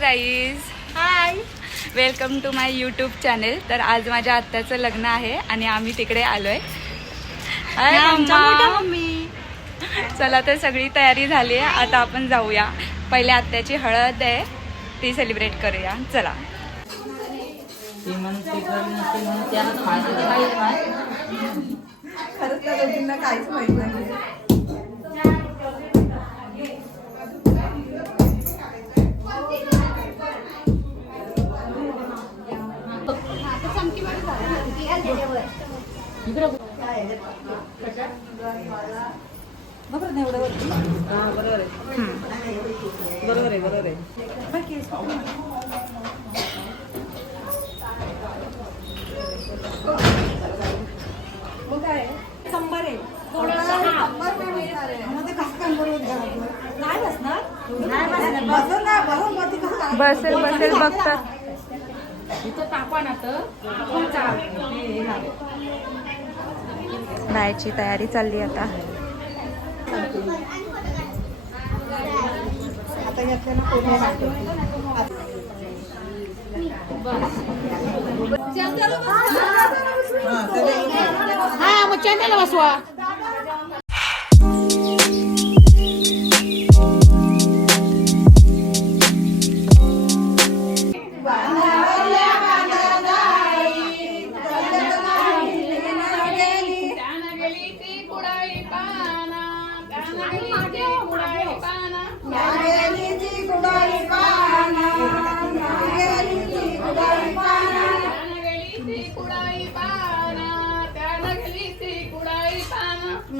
Guys hi welcome to my YouTube channel तर आज माझ्या आत्याचं लग्न आहे आणि आम्ही तिकडे आलोय. चला तर सगळी तयारी झाली आहे. आता आपण जाऊया. पहिले आत्याची हळद आहे. ती सेलिब्रेट करूया. चला. ती म्हणते घरी बरोबर नाही एवढं वरती? हा, बरोबर आहे. बरोबर आहे बरोबर आहे. मग काय आहे? कंबर? नाही बसणार? बसेल बसेल बघतात इथं तापा ना तर जायची तयारी चालली आता. हा मग चॅनल बसवा.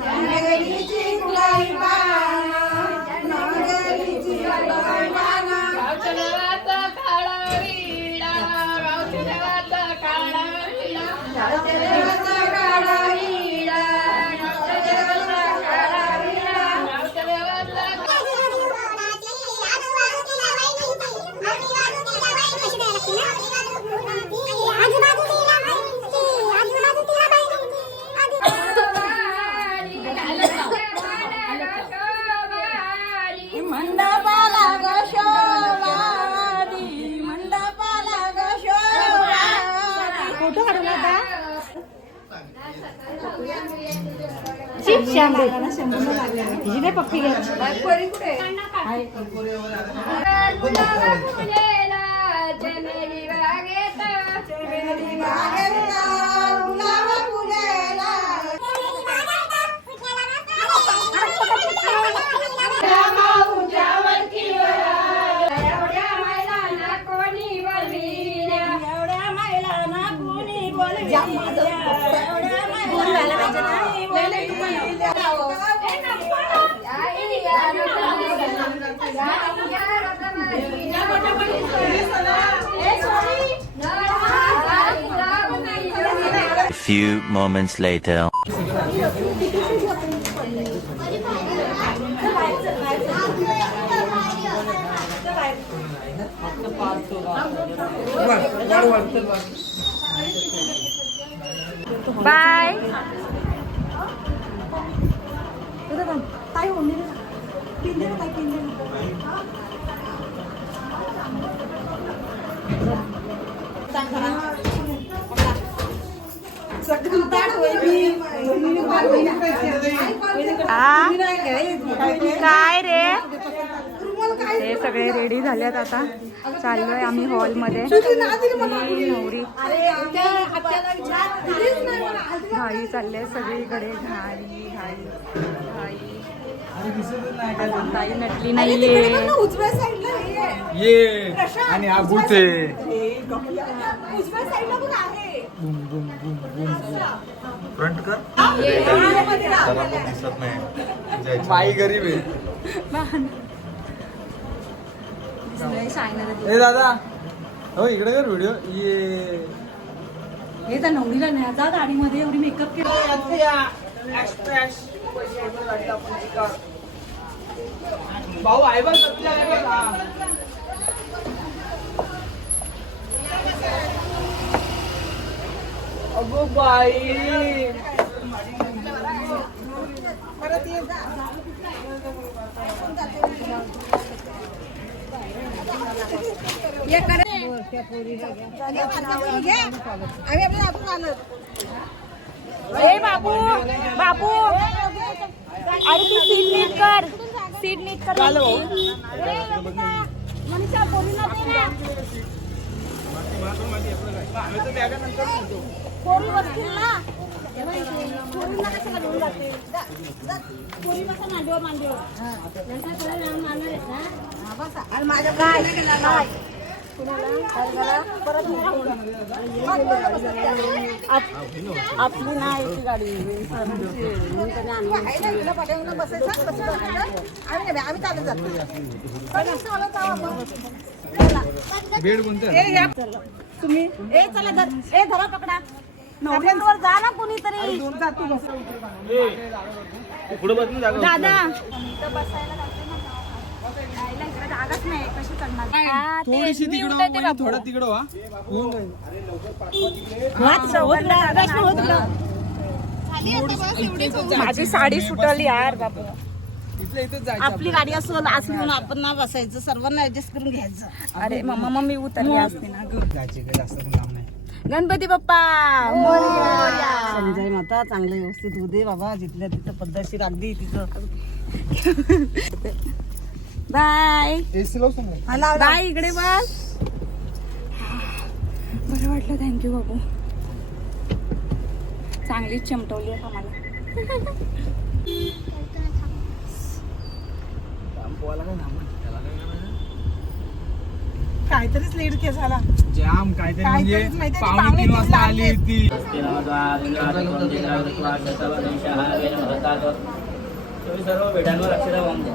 i'm ready to take my शंभर लागले हिची नाही पप्पी घ्यायची few moments later. Bye. काय रे? हे सगळे रेडी झालेत आता चाललोय आम्ही हॉलमध्ये? नवरी घाई चालले सगळीकडे घाई घाई घाई. ताई नटली नाहीये. उजव्या साईडला आहे. ये. आणि हा उजव्या भूत आहे. साईडला- हे. उजव्या साईडला बघ आहे. फ्रंट कर. दिसत नाही. माई गरीब आहे. ए दादा. हो इकडे कर व्हिडिओ ये. हे तर नवरीला नाही जा गाडीमध्ये एवढी मेकअप केला. भाऊ आहे बघ सत्य आहे बघ. हा. अगो बाई. परत ये. आम्ही ए बाबू बाबू अरे तू सीट नीट कर. सीट नीट कर पोरी बसतील ना. पोरींना कशाला घेऊन जाते. पोरी बसा मांडीवर मांडीवर. हा, बसा. आणि माझ्या काय? आपली नाही ती गाडी. आम्ही नाही, आम्ही चालत जातो. तुम्ही ए चला धर. ए धरा पकडा. नवऱ्यांवर जा ना कोणीतरी. जा तू थोडीशी तिकडं थोडं तिकडं व्हा होऊन जाईल. माझी साडी सुटली यार आपली गाडी असो असली म्हणून आपण ना बसायचं सर्वांना ऍडजस्ट करून घ्यायचं. अरे मम्मा मम्मी उतरली असते ना गणपती बाप्पा. समजाय माता चांगलं व्यवस्थित होऊ दे बाबा जिथल्या तिथं पद्धतशीर अगदी तिथं. बाय एसी हा. बाय इकडे बस बरं वाटलं थँक्यू बाबू चांगलीच चमटवली आहे आम्हाला काहीतरीच लीड केस झाला जाम काहीतरी म्हणजे काहीतरीच माहिती आहे, पावणे पावणे तीन वाजता तीनला आली ती तुम्ही सर्व भेटांवर अक्षरा वाहून द्या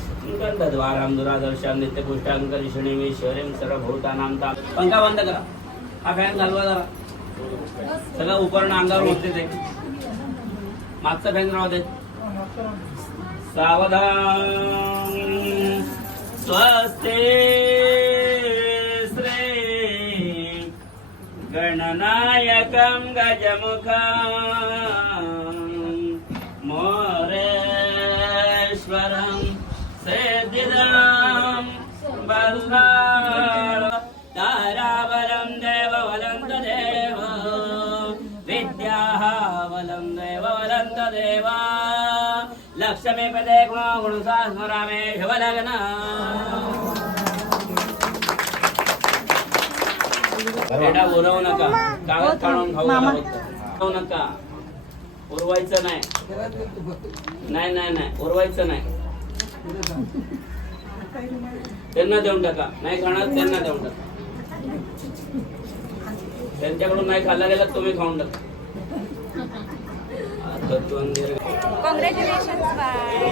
गंधद्वाराम दुरादर्शाम नित्यपुष्टांकरिषणीमी शरीम सर्वभूतानां ता पंखा बंद करा हा फॅन घालवा जरा सगळं उपकरण अंगावर होते ते मागचा फॅन राहते सावधान स्वस्ते श्री गणनायकम गजमुखा लक्ष्मीपदे गुणसा स्मरामे बेटा उरवू नका. कागद काढून खाऊ नका. उरवायचं नाही. नाही नाही नाही. उरवायचं नाही. त्यांना देऊन टाका. नाही खाणार त्यांना देऊन टाका. त्यांच्याकडून नाही खाल्ला गेला तुम्ही खाऊन टाका. Congratulation bye